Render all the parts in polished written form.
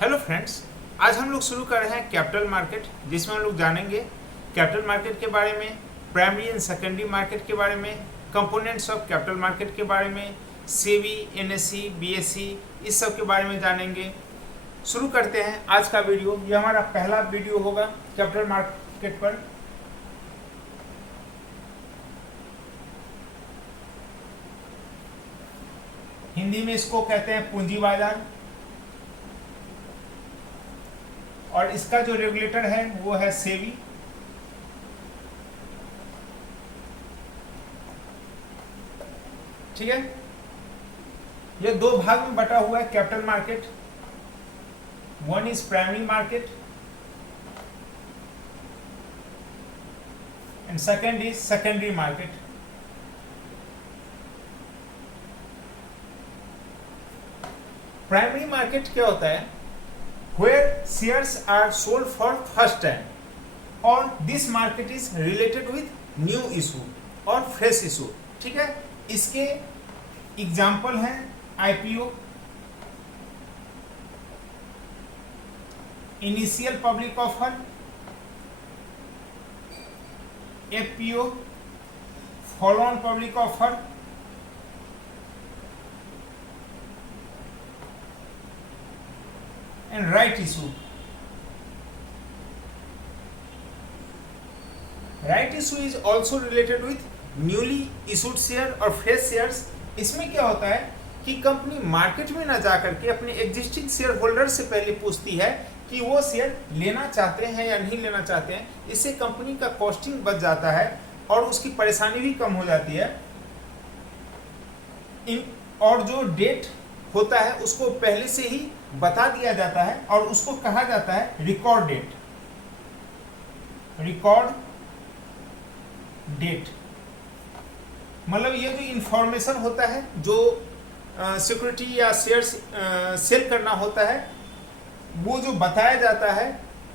Hello friends, आज हम लोग शुरू कर रहे हैं कैपिटल मार्केट, जिसमें हम लोग जानेंगे कैपिटल मार्केट के बारे में, प्राइमरी एंड सेकेंडरी मार्केट के बारे में, कंपोनेंट्स ऑफ कैपिटल मार्केट के बारे में, सेबी, एनएसई, बीएसई, इस सब के बारे में जानेंगे। शुरू करते हैं आज का वीडियो। ये हमारा पहला वीडियो होगा कैपिटल मार्केट पर। हिंदी में इसको कहते हैं पूंजी बाजार, और इसका जो रेगुलेटर है वो है सेबी। ठीक है, ये दो भाग में बटा हुआ है capital market. One is primary market and second is secondary market. Primary market क्या होता है? where shares are sold for first time, और this market is related with new issue और fresh issue। ठीक है, इसके एग्जाम्पल हैं IPO, initial public offer, FPO, follow on public offer, and right issue। right issue is also related with newly issued share और fresh shares। इसमें क्या होता है कि कंपनी मार्केट में ना जाकर के अपने एग्जिस्टिंग शेयर होल्डर से पहले पूछती है कि वो शेयर लेना चाहते हैं या नहीं लेना चाहते हैं। इससे कंपनी का कॉस्टिंग बच जाता है और उसकी परेशानी भी कम हो जाती है। और जो डेट होता है उसको पहले से ही बता दिया जाता है और उसको कहा जाता है रिकॉर्ड डेट। रिकॉर्ड डेट मतलब ये जो इंफॉर्मेशन होता है, जो सिक्योरिटी या शेयर्स सेल करना होता है, वो जो बताया जाता है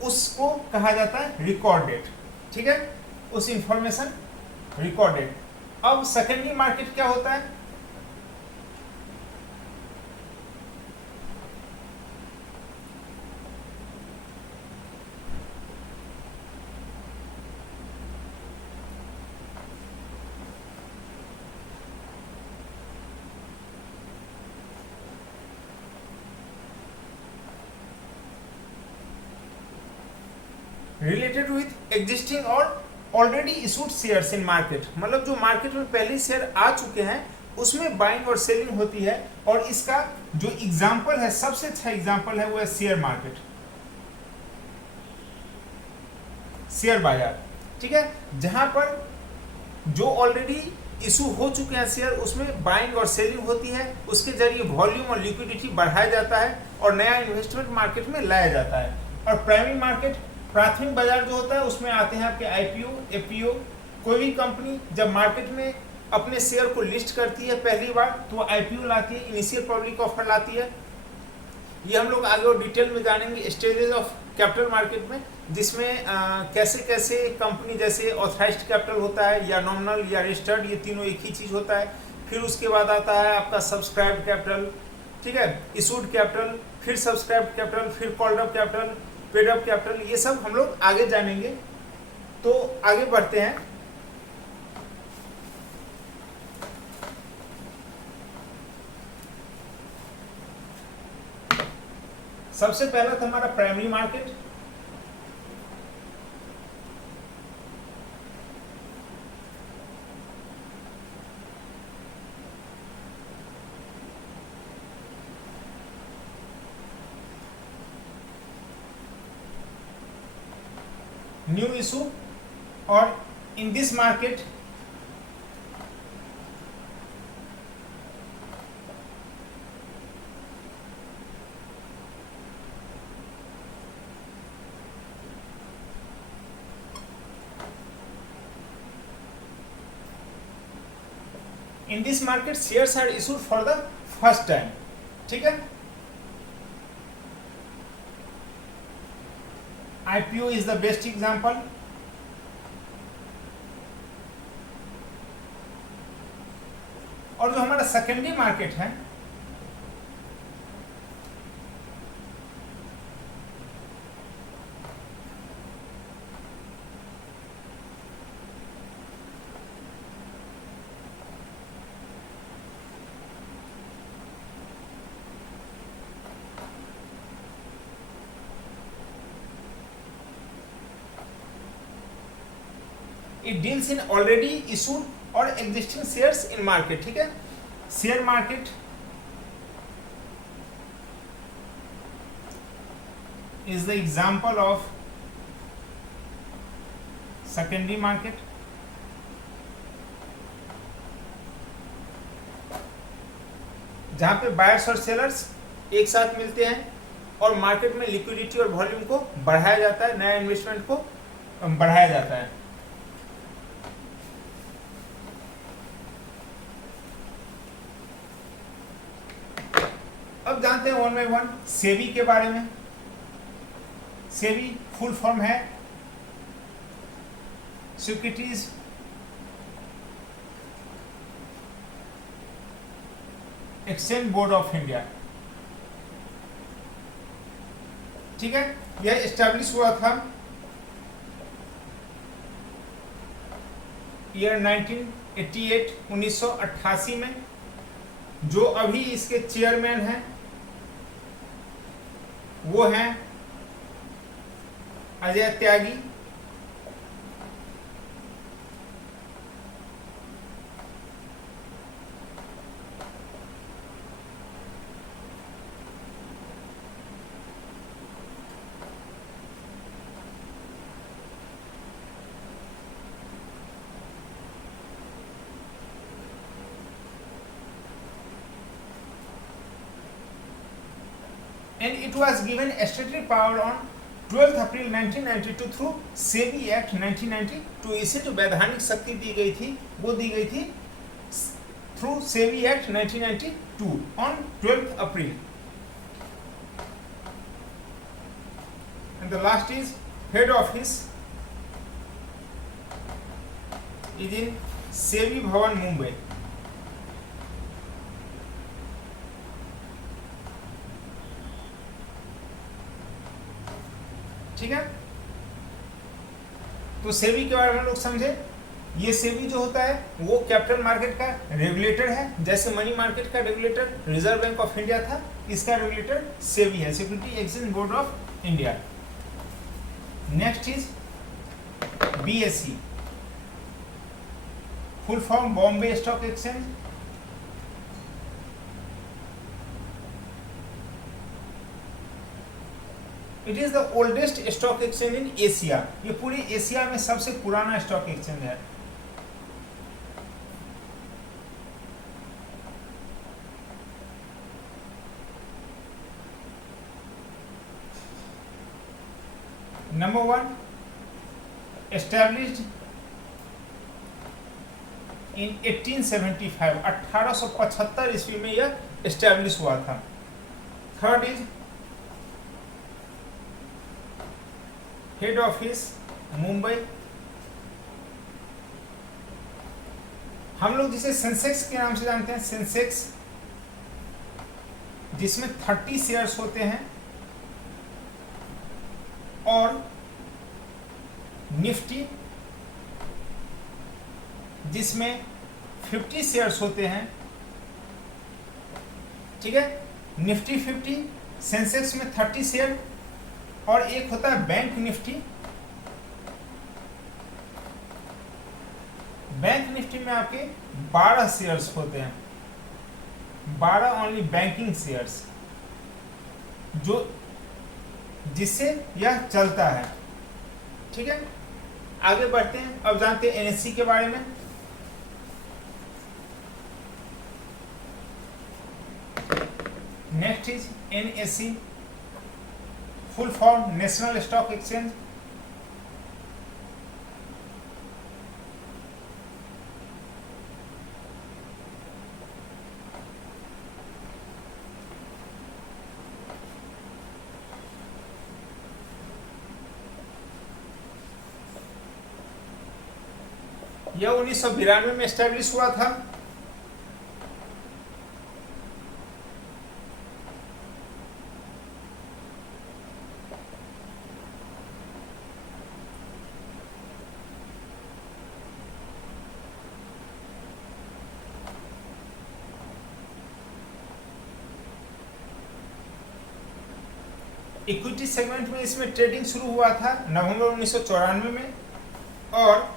उसको कहा जाता है रिकॉर्ड डेट। ठीक है, उस इंफॉर्मेशन रिकॉर्ड डेट। अब सेकेंडरी मार्केट क्या होता है? रिलेटेड विथ एग्जिस्टिंग और already issued shares in market, मतलब जो मार्केट में पहले शेयर आ चुके हैं उसमें बाइंग और सेलिंग होती है। और इसका जो एग्जांपल है, सबसे अच्छा एग्जांपल है वो है शेयर मार्केट, शेयर बाजार। ठीक है, जहां पर जो ऑलरेडी इशू हो चुके हैं शेयर, उसमें बाइंग और सेलिंग होती है, उसके जरिए वॉल्यूम और लिक्विडिटी बढ़ाया जाता है और नया इन्वेस्टमेंट मार्केट में लाया जाता है। और प्राइमरी मार्केट, प्राथमिक बाजार जो होता है, उसमें आते हैं आपके आईपीओ, एफपीओ। कोई भी कंपनी जब मार्केट में अपने शेयर को लिस्ट करती है पहली बार, तो वो आईपीओ लाती है, इनिशियल पब्लिक ऑफर लाती है। ये हम लोग आगे और डिटेल में जानेंगे स्टेजेस ऑफ कैपिटल मार्केट में, जिसमें कैसे कैसे कंपनी, जैसे ऑथराइज्ड कैपिटल होता है या नॉमिनल या रजिस्टर्ड, ये तीनों एक ही चीज़ होता है। फिर उसके बाद आता है आपका सब्सक्राइब्ड कैपिटल, ठीक है, इशूड कैपिटल, फिर सब्सक्राइब्ड कैपिटल, फिर called up capital, paid up capital. ये सब हम लोग आगे जानेंगे। तो आगे बढ़ते हैं। सबसे पहला था हमारा प्राइमरी मार्केट। न्यू इशू, और in this market shares are issued for the first time. ठीक है, IPO is the best example। और जो हमारा सेकेंडरी मार्केट है, it deals in already issued और एग्जिस्टिंग शेयर्स इन मार्केट, ठीक है। Share market is the example of secondary market. जहां पे बायर्स और सेलर्स एक साथ मिलते हैं और मार्केट में लिक्विडिटी और वॉल्यूम को बढ़ाया जाता है, नया इन्वेस्टमेंट को बढ़ाया जाता है। अब जानते हैं वन बाय वन सेबी के बारे में। सेबी फुल फॉर्म है securities exchange board of India, ठीक है। यह एस्टैब्लिश हुआ था ईयर 1988 1988 में। जो अभी इसके चेयरमैन हैं वो हैं Ajay Tyagi, and it was given statutory power on 12th April 1992 through SEBI Act 1992। इसे जो वैधानिक शक्ति दी गई थी वो दी गई थी through SEBI Act 1992 on 12th April। And the last is head office is in SEBI Bhavan, Mumbai। ठीक है, तो सेबी के बारे में लोग समझे। ये सेबी जो होता है वो कैपिटल मार्केट का रेगुलेटर है, जैसे मनी मार्केट का regulator reserve bank of India था, इसका रेगुलेटर सेबी है, security exchange board of India. Next is BSE, full form Bombay stock exchange. It is the oldest stock exchange in Asia. ये पूरी Asia में सबसे पुराना स्टॉक एक्सचेंज है। नंबर 1 एस्टैब्लिश्ड इन 1875, 1875 ईस्वी में यह एस्टैब्लिश हुआ था। Third is head office Mumbai. हम लोग जिसे सेंसेक्स के नाम से जानते हैं, सेंसेक्स जिसमें 30 शेयर्स होते हैं, और निफ्टी जिसमें 50 शेयर्स होते हैं, ठीक है। निफ्टी 50, सेंसेक्स में 30 शेयर, और एक होता है बैंक निफ्टी। बैंक निफ्टी में आपके 12 शेयर्स होते हैं, 12 ओनली बैंकिंग शेयर्स, जो जिससे यह चलता है, ठीक है। आगे बढ़ते हैं, अब जानते हैं एनएससी के बारे में। Next is NSC, full form national stock exchange. यह 1992 में एस्टैब्लिश हुआ था। इक्विटी सेगमेंट में इसमें ट्रेडिंग शुरू हुआ था नवंबर 1994 में, और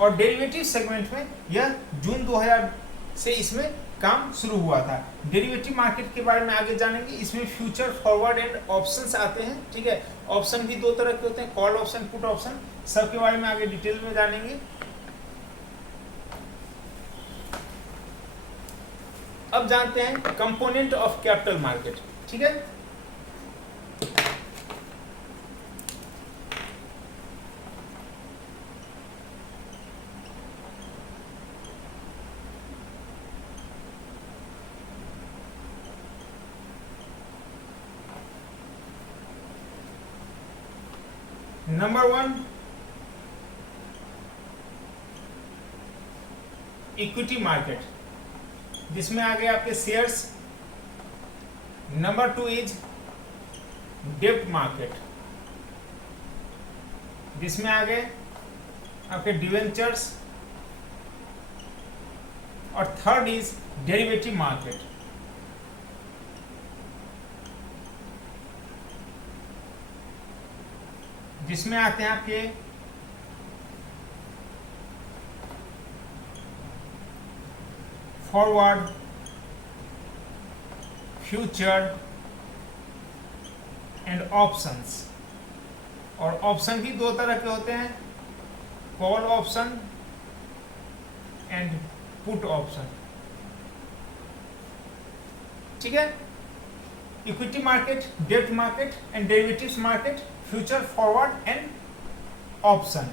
और डेरिवेटिव सेगमेंट में यह जून 2000 से इसमें काम शुरू हुआ था। डेरिवेटिव मार्केट के बारे में आगे जानेंगे। इसमें फ्यूचर, फॉरवर्ड एंड ऑप्शंस आते हैं, ठीक है। ऑप्शन भी दो तरह के होते हैं, कॉल ऑप्शन, पुट ऑप्शन, सबके बारे में आगे डिटेल में जानेंगे। अब जानते हैं कंपोनेंट ऑफ कैपिटल मार्केट, ठीक है। नंबर 1 इक्विटी मार्केट, जिसमें आ गए आपके शेयर्स। नंबर 2 इज डेब्ट मार्केट, जिसमें आ गए आपके डिवेंचर्स। और थर्ड इज डेरिवेटिव मार्केट, जिसमें आते हैं आपके फॉरवर्ड, फ्यूचर एंड ऑप्शंस। और ऑप्शन भी दो तरह के होते हैं, call option and put option, ठीक है। इक्विटी मार्केट, डेब्ट market and derivatives market, future, forward and option.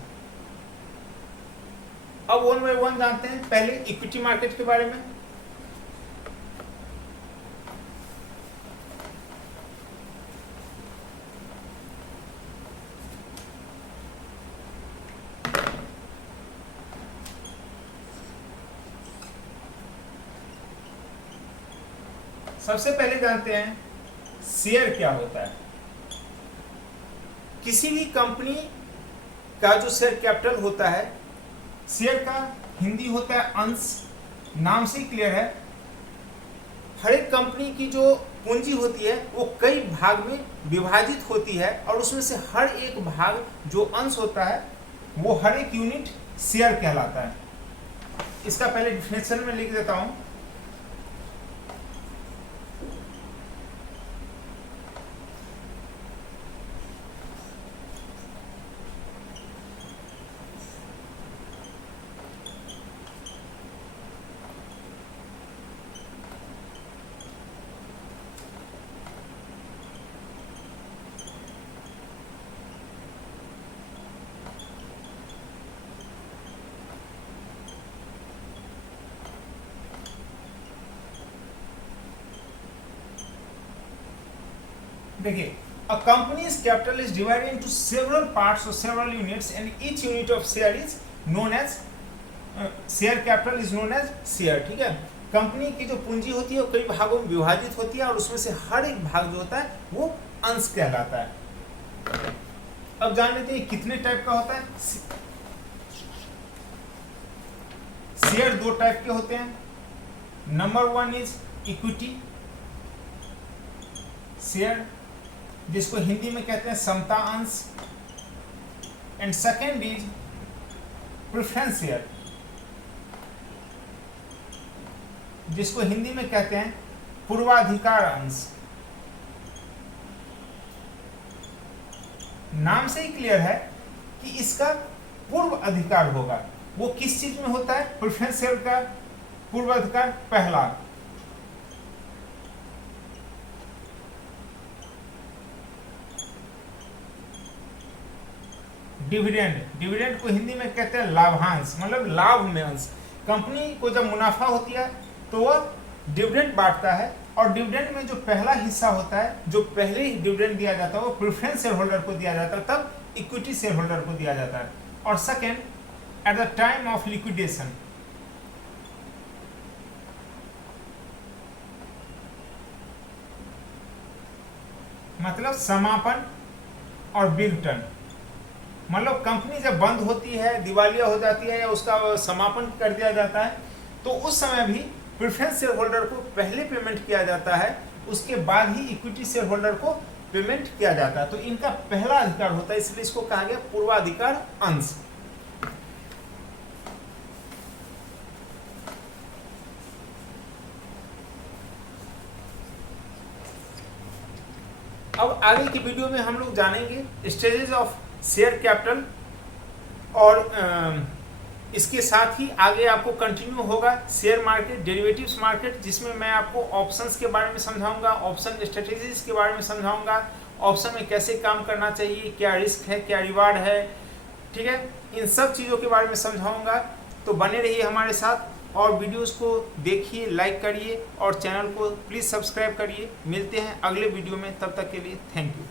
अब वन बाय वन जानते हैं। पहले इक्विटी मार्केट के बारे में। सबसे पहले जानते हैं शेयर क्या होता है। किसी भी कंपनी का जो शेयर कैपिटल होता है, शेयर का हिंदी होता है अंश। नाम से ही क्लियर है, हर एक कंपनी की जो पूंजी होती है वो कई भाग में विभाजित होती है, और उसमें से हर एक भाग जो अंश होता है वो हर एक यूनिट शेयर कहलाता है। इसका पहले डिफिनेशन में लिख देता हूं। देखिए, a company's capital is divided into several parts or several units, and each unit of share is known as share capital is known as share, ठीक है। कंपनी की जो पूंजी होती है वो कई भागों में विभाजित होती है, और उसमें से हर एक भाग जो होता है वो अंश कहलाता है। अब जान लेते हैं कितने टाइप का होता है। शेयर दो टाइप के होते हैं। नंबर 1 इज इक्विटी शेयर, जिसको हिंदी में कहते हैं समता अंश। And second is preference share, जिसको हिंदी में कहते हैं पूर्वाधिकार अंश। नाम से ही क्लियर है कि इसका पूर्व अधिकार होगा। वो किस चीज में होता है? प्रेफरेंस शेयर का पूर्वाधिकार पहला। डिविडेंड, डिविडेंड को हिंदी में कहते हैं लाभांश, मतलब लाभ में अंश। कंपनी को जब मुनाफा होती है तो वह डिविडेंड बांटता है, और डिविडेंड में जो पहला हिस्सा होता है, जो पहले ही डिविडेंड दिया जाता है, वो प्रेफरेंस शेयर होल्डर को दिया जाता है, तब इक्विटी शेयर होल्डर को दिया जाता है। और second, at the time of liquidation, मतलब समापन और विघटन, मतलब कंपनी जब बंद होती है, दिवालिया हो जाती है, या उसका समापन कर दिया जाता है, तो उस समय भी प्रेफरेंस शेयर होल्डर को पहले पेमेंट किया जाता है, उसके बाद ही इक्विटी शेयर होल्डर को पेमेंट किया जाता है। तो इनका पहला अधिकार होता है, इसलिए इसको कहा गया पूर्वाधिकार अंश। अब आगे की वीडियो में हम लोग जानेंगे स्टेजेस ऑफ शेयर कैपिटल, और इसके साथ ही आगे आपको कंटिन्यू होगा शेयर मार्केट, डेरिवेटिव्स मार्केट, जिसमें मैं आपको ऑप्शंस के बारे में समझाऊंगा, ऑप्शन स्ट्रेटेजीज के बारे में समझाऊंगा, ऑप्शन में कैसे काम करना चाहिए, क्या रिस्क है, क्या रिवार्ड है, ठीक है, इन सब चीज़ों के बारे में समझाऊंगा। तो बने रहिए हमारे साथ और वीडियोस को देखिए, लाइक करिए और चैनल को प्लीज़ सब्सक्राइब करिए। मिलते हैं अगले वीडियो में, तब तक के लिए थैंक यू।